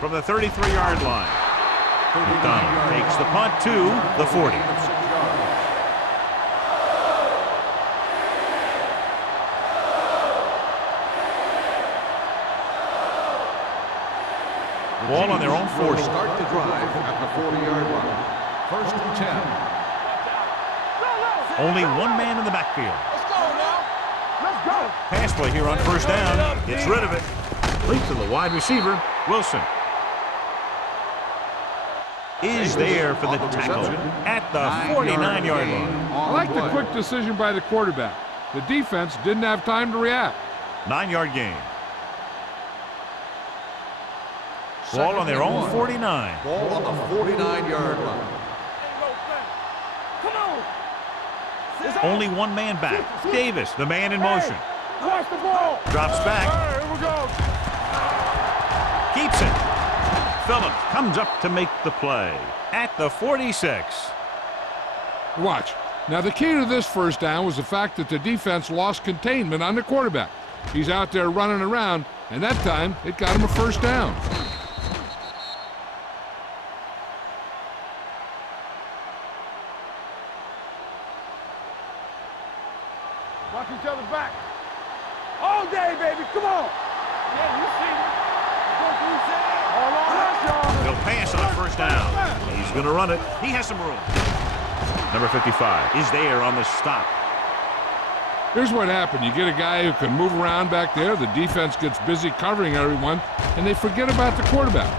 From the 33-yard line, McDonald takes the punt to the 40. Ball on their own 40. Start the drive at the 40-yard line. 1st and 10. Only one man in the backfield. Let's go now. Let's go. Pass play here on 1st down. Gets rid of it. Leap to the wide receiver, Wilson. Is there for the tackle at the 49-yard line. I like the quick decision by the quarterback. The defense didn't have time to react. 9-yard gain. Ball on their own 49. Ball on the 49-yard line. Come on. Only one man back. Davis, the man in motion. Watch the ball. Drops back. Here we go. Keeps it. Phillips comes up to make the play at the 46. Watch. Now, the key to this 1st down was the fact that the defense lost containment on the quarterback. He's out there running around, and that time it got him a 1st down. Watch each other back. All day, baby. Come on. Yeah, you see me. All on us, y'all. He'll pass on 1st down. He's going to run it. He has some room. Number 55 is there on the stop. Here's what happened. You get a guy who can move around back there. The defense gets busy covering everyone, and they forget about the quarterback.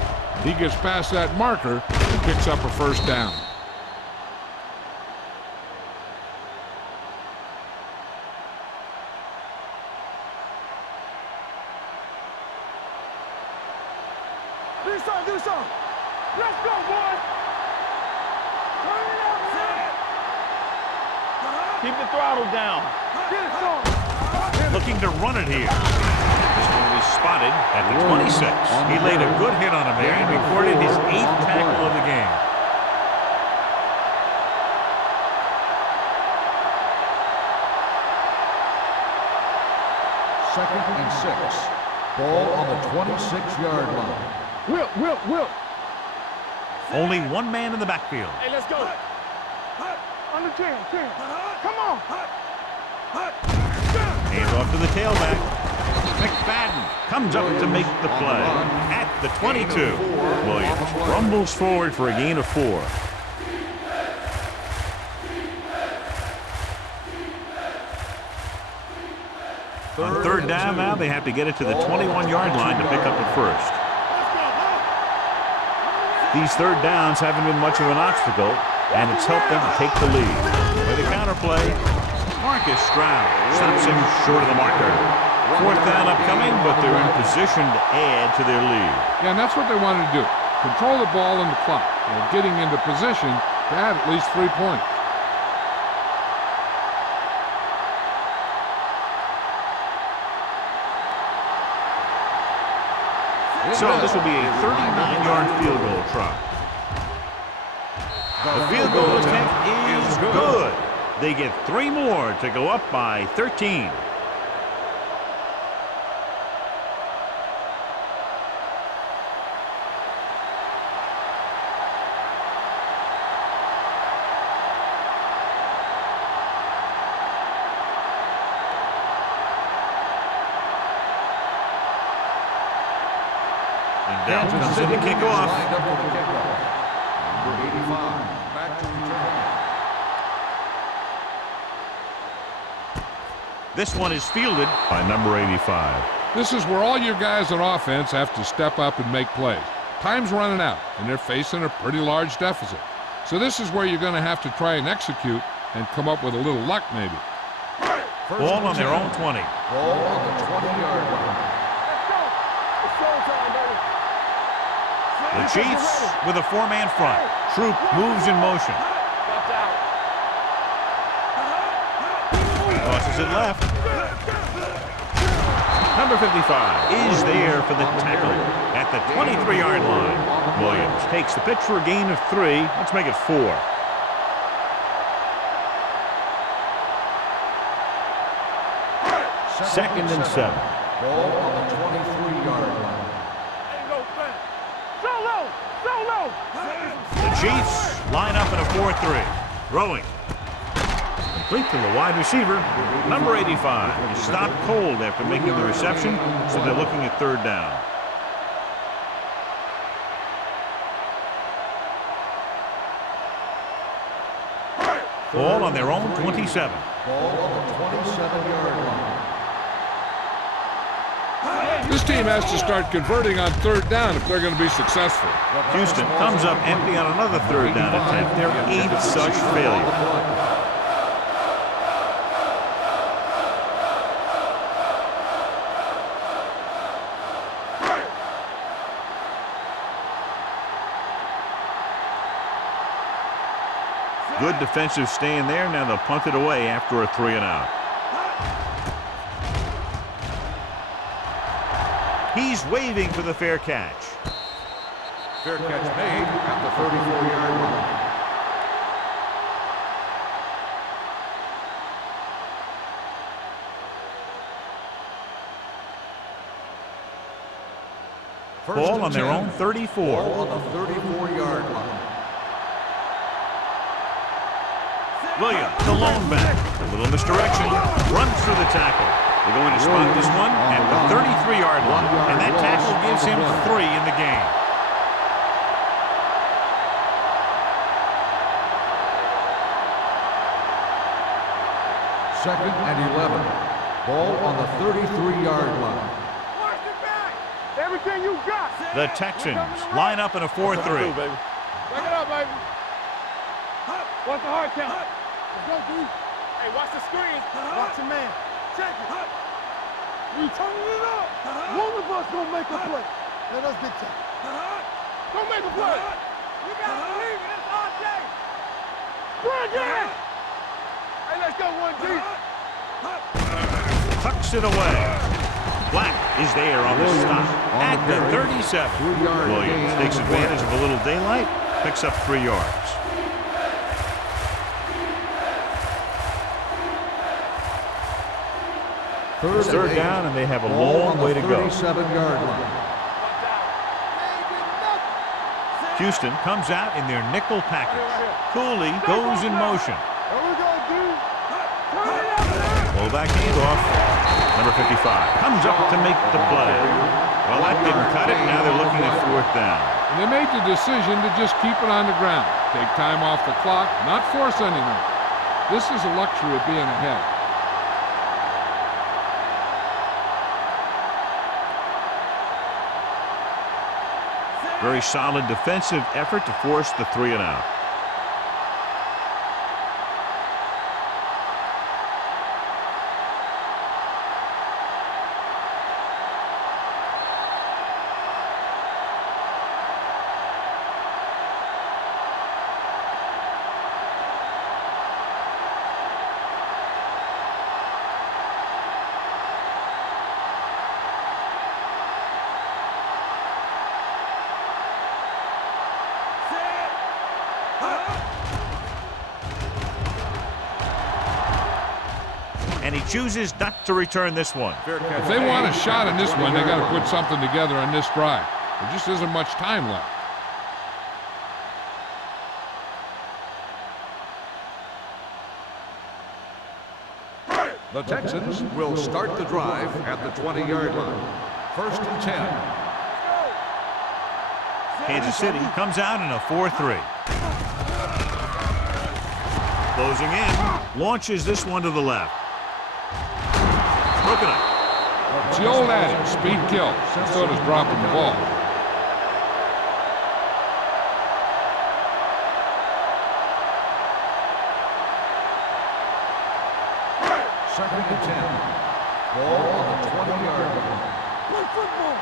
He gets past that marker and picks up a 1st down. Do something. Let's go, boys. Turn it up, man. Keep the throttle down. Get it, son. Looking to run it here. This one will be spotted at the 26. He laid a good hit on him there and recorded his 8th tackle of the game. Second and 6. Ball on the 26-yard line. Will. Only one man in the backfield. Hey, let's go. Under 10. Come on. Hands off to the tailback. McFadden comes up to make the play at the 22. Williams rumbles forward for a gain of 4. On 3rd down now, they have to get it to the 21-yard line to pick up a 1st. These 3rd downs haven't been much of an obstacle, and it's helped them to take the lead. With the counterplay, Marcus Stroud stops him short of the marker. 4th down upcoming, but they're in position to add to their lead. Yeah, and that's what they wanted to do. Control the ball and the clock. They're getting into position to add at least 3 points. So this will be a 39-yard field goal try. The field goal attempt is good. They get 3 more to go up by 13. Dell Kansas comes in City to kick is off. lined up for the kickoff. Number 85, back to return. This one is fielded by number 85. This is where all your guys on offense have to step up and make plays. Time's running out, and they're facing a pretty large deficit. So this is where you're going to have to try and execute and come up with a little luck maybe. Ball on their own 20. Ball on the 20-yard line. Let's go. It's showtime, baby. The Chiefs with a four-man front. Troop moves in motion. Watch out. Tosses it left. Number 55 is there for the tackle at the 23-yard line. Williams takes the pitch for a gain of 3. Let's make it 4. Second and 7. Ball on the 23-yard line. Ain't no thing. Solo. Solo. The Chiefs line up in a 4-3. Throwing. Complete to the wide receiver. Number 85 is stopped cold after making the reception, so they're looking at third down. Ball on their own 27. Ball on the 27-yard line. This team has to start converting on third down if they're going to be successful. Houston comes up empty on another third down attempt. Their 8th such failure. Good defensive stand there. Now they'll punt it away after a 3-and-out. He's waving for the fair catch. Fair catch made at the 34-yard line. Ball on their own 34. Ball on the 34-yard line. Williams, the lone back. A little misdirection. Runs through the tackle. They're going to spot this one at the 33-yard line. And that tackle gives him 3 in the game. Second and 11. Ball on the 33-yard line. Watch it back. Everything you got. The Texans line up in a 4-3. Back it up, baby. Watch the hard count. Let's go, dude. Hey, watch the screen. Watch your man. Check it. We turning it up. One of us gonna make a play. Let us dictate. Don't make a play. You gotta believe it. It's our day. Bring it. Hey, let's go, 1G. Tucks it away. Black is there on the stop at the 37. Williams takes advantage of a little daylight. Picks up 3 yards. Third down, and they have a long way to go. 37-yard line. Houston comes out in their nickel package. Cooley goes in motion. There we go, dude. Turn it up. Fullback handoff. Number 55 comes up to make the play. Well, that didn't cut it. Now they're looking at 4th down. And they made the decision to just keep it on the ground. Take time off the clock, not force anything. This is a luxury of being ahead. Very solid defensive effort to force the 3-and-out. And he chooses not to return this one. If they want a shot in this one, they got to put something together on this drive. There just isn't much time left. The Texans will start the drive at the 20-yard line. First and 10. Kansas City comes out in a 4-3. Closing in, launches this one to the left. Broken up. It's the old adage, speed kills. So does dropping the ball. Second and 10. Ball on the 20-yard line. Play football.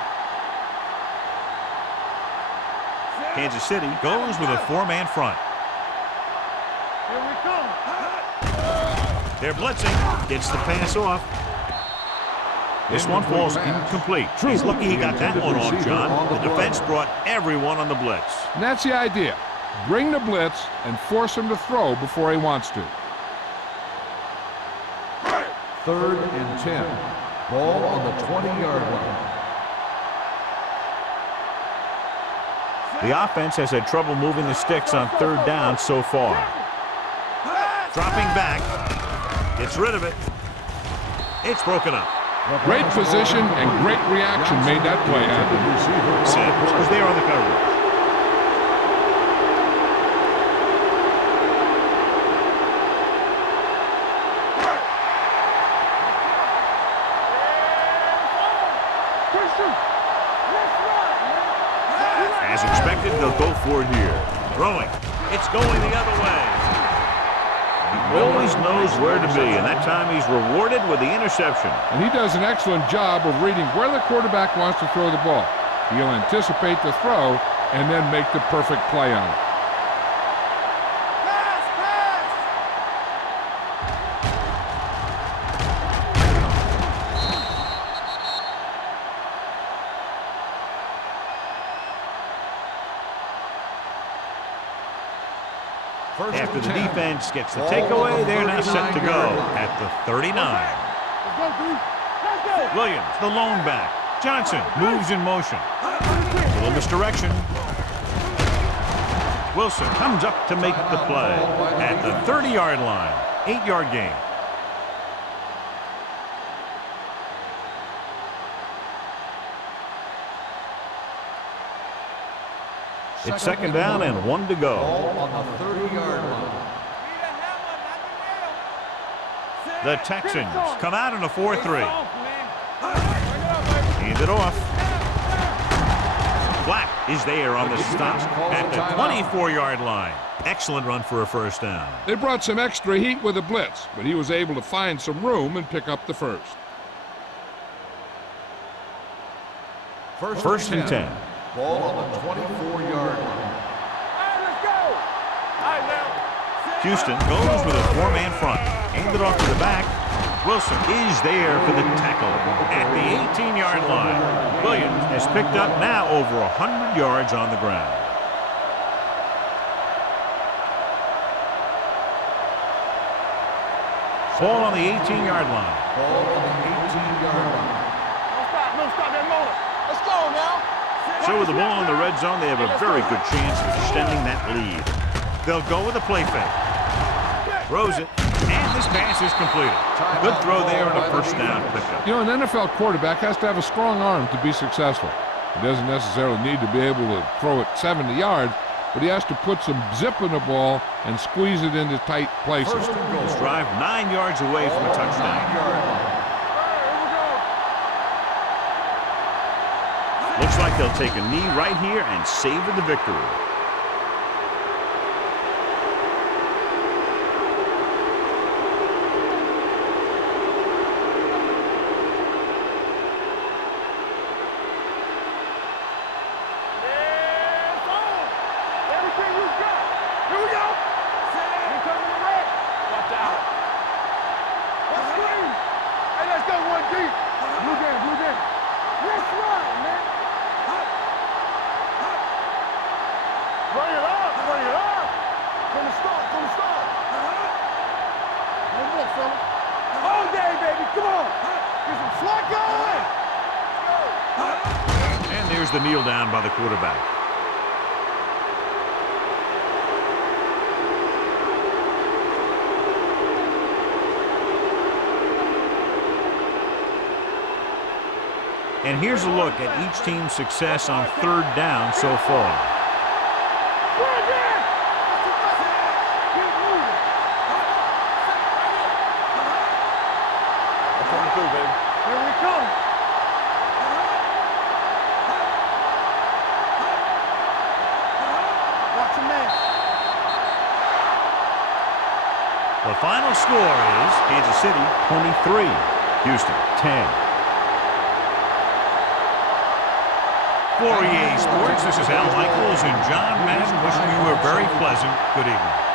Kansas City goes with a 4-man front. Here we come. They're blitzing. Gets the pass off. This one falls incomplete. He's lucky he got that one off, John. The defense brought everyone on the blitz. And that's the idea. Bring the blitz and force him to throw before he wants to. Third and 10. Ball on the 20-yard line. The offense has had trouble moving the sticks on third down so far. Dropping back. Gets rid of it. It's broken up. Great position and great reaction made that play happen. Sims is there on the coverage. As expected, they'll go for it here. Throwing. It's going the other way. He always knows where to be, and that time he's rewarded with the interception. And he does an excellent job of reading where the quarterback wants to throw the ball. He'll anticipate the throw and then make the perfect play on it. Pass, pass. First After and the 10. defense gets the Ball takeaway, on the they're now set to go 39-yard line. at the 39. Let's go, dude. Let's go. Williams, the lone back. Johnson moves in motion. A little misdirection. Wilson comes up to make the play at the 30-yard line. 8-yard gain. It's second down and 1 to go. Ball on the 30-yard line. The Texans come out in a 4-3. Hand it off. Black is there on the stop at the 24-yard line. Excellent run for a first down. They brought some extra heat with a blitz, but he was able to find some room and pick up the first. First and 10. Ball on the 24-yard line. Let's go. All right, now. Houston goes with a 4-man front. Hand it off to the back. Wilson is there for the tackle at the 18-yard line. Williams has picked up now over 100 yards on the ground. Ball on the 18-yard line. Ball on the 18-yard line. No stop that motor. Let's go now. So with the ball in the red zone, they have a very good chance of extending that lead. They'll go with a play fake. Throws it, and this pass is completed. Good throw there on a first down pickup. You know, an NFL quarterback has to have a strong arm to be successful. He doesn't necessarily need to be able to throw it 70 yards, but he has to put some zip in the ball and squeeze it into tight places. First and goal. Drive 9 yards away from a touchdown. 9-yard line. Looks like they'll take a knee right here and savor the victory. Everything you got. Here we go. Here comes the red. Watch out. Let's screen. Hey, let's go one deep. Blue game, blue game. Let's run, man. Bring it up, bring it up. From the start, from the start. One more, fella. All day, baby, come on. Get some slack going. And there's the kneel down by the quarterback. And here's a look at each team's success on third down so far. Here we come. Watch him man. The final score is Kansas City 23, Houston 10. For EA Sports, this is Al Michaels and John Madden wishing you a very pleasant good evening.